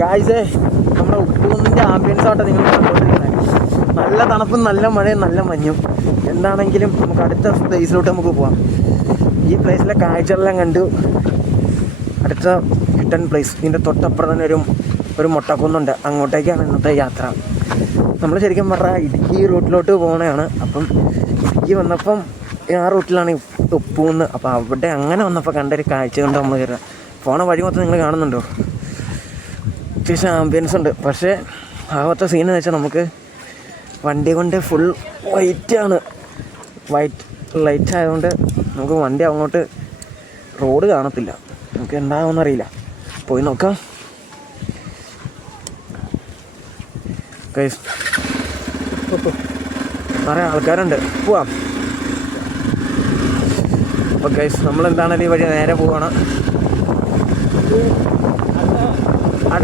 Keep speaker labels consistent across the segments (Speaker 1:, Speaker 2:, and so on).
Speaker 1: ഗായ്സേ നമ്മുടെ ഉപ്പുകുന്നിന്റെ ആംബിയൻസ് ആട്ടെ നിങ്ങൾ കണ്ടുകൊണ്ടിരിക്കുന്നത്. നല്ല തണുപ്പും നല്ല മഴയും നല്ല മഞ്ഞും. എന്താണെങ്കിലും നമുക്ക് അടുത്ത പ്ലേസിലോട്ട് നമുക്ക് പോവാം. ഈ പ്ലേസിലെ കാഴ്ചകളെല്ലാം കണ്ടു. അടുത്ത ഹിഡൻ പ്ലേസ് ഇതിന്റെ തൊട്ടപ്പുറം തന്നെ ഒരു ഒരു മുട്ടക്കുന്നുണ്ട്. അങ്ങോട്ടേക്കാണ് ഇന്നത്തെ യാത്ര. നമ്മൾ ശരിക്കും പറഞ്ഞാൽ ഇടുക്കി റൂട്ടിലോട്ട് പോകണതാണ് അപ്പം ഇടുക്കി വന്നപ്പം ആ റൂട്ടിലാണ് ഉപ്പൂന്ന് അപ്പോൾ അവിടെ അങ്ങനെ വന്നപ്പോൾ കണ്ടൊരു കാഴ്ച കൊണ്ട് നമ്മൾ കയറുക പോണ വഴി മൊത്തം നിങ്ങൾ കാണുന്നുണ്ടോ? അത്യാവശ്യം ആംബിയൻസ് ഉണ്ട്. പക്ഷേ ആവത്തെ സീൻ എന്ന് വെച്ചാൽ നമുക്ക് വണ്ടി കൊണ്ട് ഫുൾ വൈറ്റാണ് വൈറ്റ് ലൈറ്റ് ആയതുകൊണ്ട് നമുക്ക് വണ്ടി അങ്ങോട്ട് റോഡ് കാണത്തില്ല. നമുക്ക് എന്താകുമെന്ന് അറിയില്ല. പോയി നോക്കാം. നിറയെ ആൾക്കാരുണ്ട്. പോവാം. അപ്പോൾ ഗൈസ് നമ്മൾ എന്താണെങ്കിലും ഈ വഴി നേരെ പോവാണ്.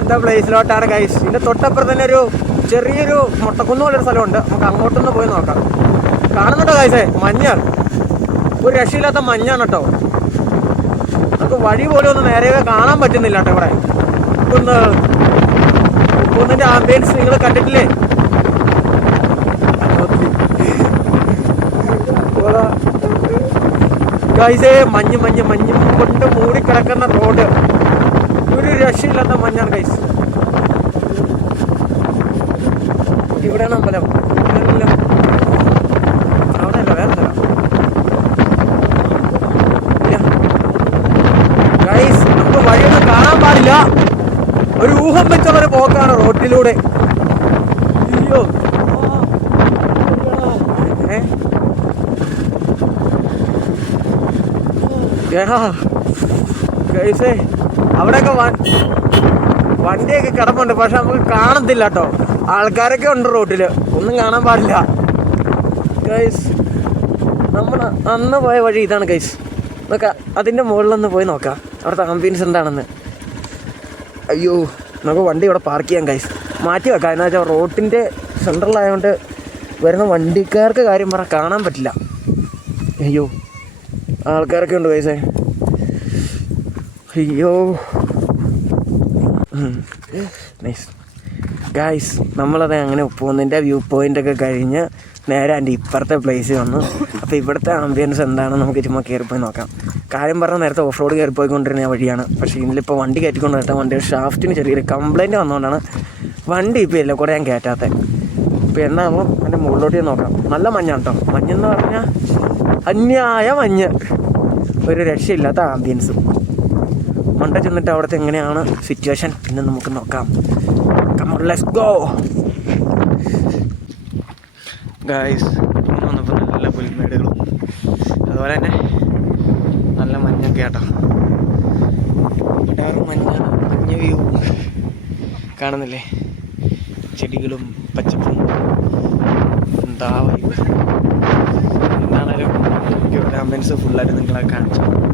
Speaker 1: അടുത്ത പ്ലേസിലോട്ടാണ് ഗൈസ് ഇതിന്റെ തൊട്ടപ്പുറത്ത് തന്നെ ഒരു ചെറിയൊരു മുട്ടക്കുന്ന് പോലൊരു സ്ഥലമുണ്ട്. നമുക്ക് അങ്ങോട്ടൊന്ന് പോയി നോക്കാം. കാണുന്നുണ്ടോ ഗൈസേ മഞ്ഞാണ് ഒരു രക്ഷയില്ലാത്ത മഞ്ഞാണ് കേട്ടോ. നമുക്ക് വഴി പോലും ഒന്ന് നേരെ കാണാൻ പറ്റുന്നില്ല കേട്ടോ ഇവിടെ. ഒന്ന് ഒന്നിന്റെ ആംബിയൻസ് നിങ്ങൾ കണ്ടിട്ടില്ലേ? ഗൈസേ മഞ്ഞ് മഞ്ഞ് മഞ്ഞ് കൊണ്ട് മൂടിക്കിടക്കുന്ന റോഡ് ഒരു രക്ഷയില്ലാത്ത മഞ്ഞാണ് കൈസ് ഇവിടെയാണ് അമ്പലം. ഇതെല്ലാം അവിടെ അല്ല വേറെ ഗൈസ് കാണാൻ പാടില്ല. ഒരു ഊഹം വെച്ചുള്ള ഒരു പോക്കാണ് റോഡിലൂടെ അയ്യോ. ഏ? എടാ. ഗൈസേ അവിടെയൊക്കെ വണ്ടിയൊക്കെ കിടപ്പുണ്ട്. പക്ഷെ നമുക്ക് കാണത്തില്ല കേട്ടോ. ആൾക്കാരൊക്കെ ഉണ്ട് റോട്ടിൽ. ഒന്നും കാണാൻ പാടില്ല. ഗൈസ് നമ്മൾ അന്ന് പോയ വഴി ഇതാണ് ഗൈസ് നോക്കാം അതിന്റെ മുകളിലൊന്ന് പോയി നോക്കാം. അവിടുത്തെ ആംബിയൻസ് എന്താണെന്ന്. അയ്യോ നമുക്ക് വണ്ടി ഇവിടെ പാർക്ക് ചെയ്യാം ഗൈസ് മാറ്റി വെക്കാം. എന്ന് വെച്ചാൽ റോട്ടിന്റെ സെൻട്രലായതുകൊണ്ട് വരുന്ന വണ്ടിക്കാർക്ക് കാര്യം പറ കാണാൻ പറ്റില്ല. അയ്യോ ആൾക്കാരൊക്കെ ഉണ്ട് ഗൈസേ അയ്യോ. നൈസ് ഗായ്സ് നമ്മളത് അങ്ങനെ പോകുന്നതിന്റെ വ്യൂ പോയിന്റ് ഒക്കെ കഴിഞ്ഞ് നേരെ എന്റെ ഇപ്പുറത്തെ പ്ലേസ് വന്നു. അപ്പോൾ ഇവിടുത്തെ ആംബിയൻസ് എന്താണെന്ന് നമുക്ക് ചുമ്മാ കയറിപ്പോയി നോക്കാം. കാര്യം പറഞ്ഞാൽ നേരത്തെ ഓഫ് റോഡ് കയറിപ്പോയിക്കൊണ്ടിരുന്ന വഴിയാണ്. പക്ഷേ ഇതിലിപ്പോൾ വണ്ടി കയറ്റിക്കൊണ്ട് വരട്ടെ വണ്ടിയുടെ ഷാഫ്റ്റിന് ചെറിയൊരു കംപ്ലയിന്റ് വന്നുകൊണ്ടാണ് വണ്ടി ഇപ്പോൾ ഇല്ല കൂടെ ഞാൻ കയറ്റാത്തത് ഇപ്പോൾ എന്നാകുമ്പോൾ എന്റെ മുകളിലോട്ട് നോക്കാം. നല്ല മഞ്ഞാണ് കേട്ടോ മഞ്ഞെന്ന് പറഞ്ഞാൽ അന്യായ മഞ്ഞ്. ഒരു രക്ഷയില്ലാത്ത ആംബിയൻസ് മണ്ട ചെന്നിട്ട് അവിടുത്തെ എങ്ങനെയാണ് സിറ്റുവേഷൻ എന്ന് നമുക്ക് നോക്കാം. കമോൺ ലെറ്റ്സ് ഗോ ഗായ്സ് വന്നപ്പോൾ നല്ല പുൽമേടുകളും. അതുപോലെ തന്നെ നല്ല മഞ്ഞൊക്കെ ആട്ടോ. ഇടാറ് മഞ്ഞ മഞ്ഞ വ്യൂ കാണുന്നില്ലേ? ചെടികളും പച്ചപ്പും. എന്താ. എന്താണേലും ആംബുലൻസ് ഫുള്ളായിട്ട് നിങ്ങളെ കാണിച്ചു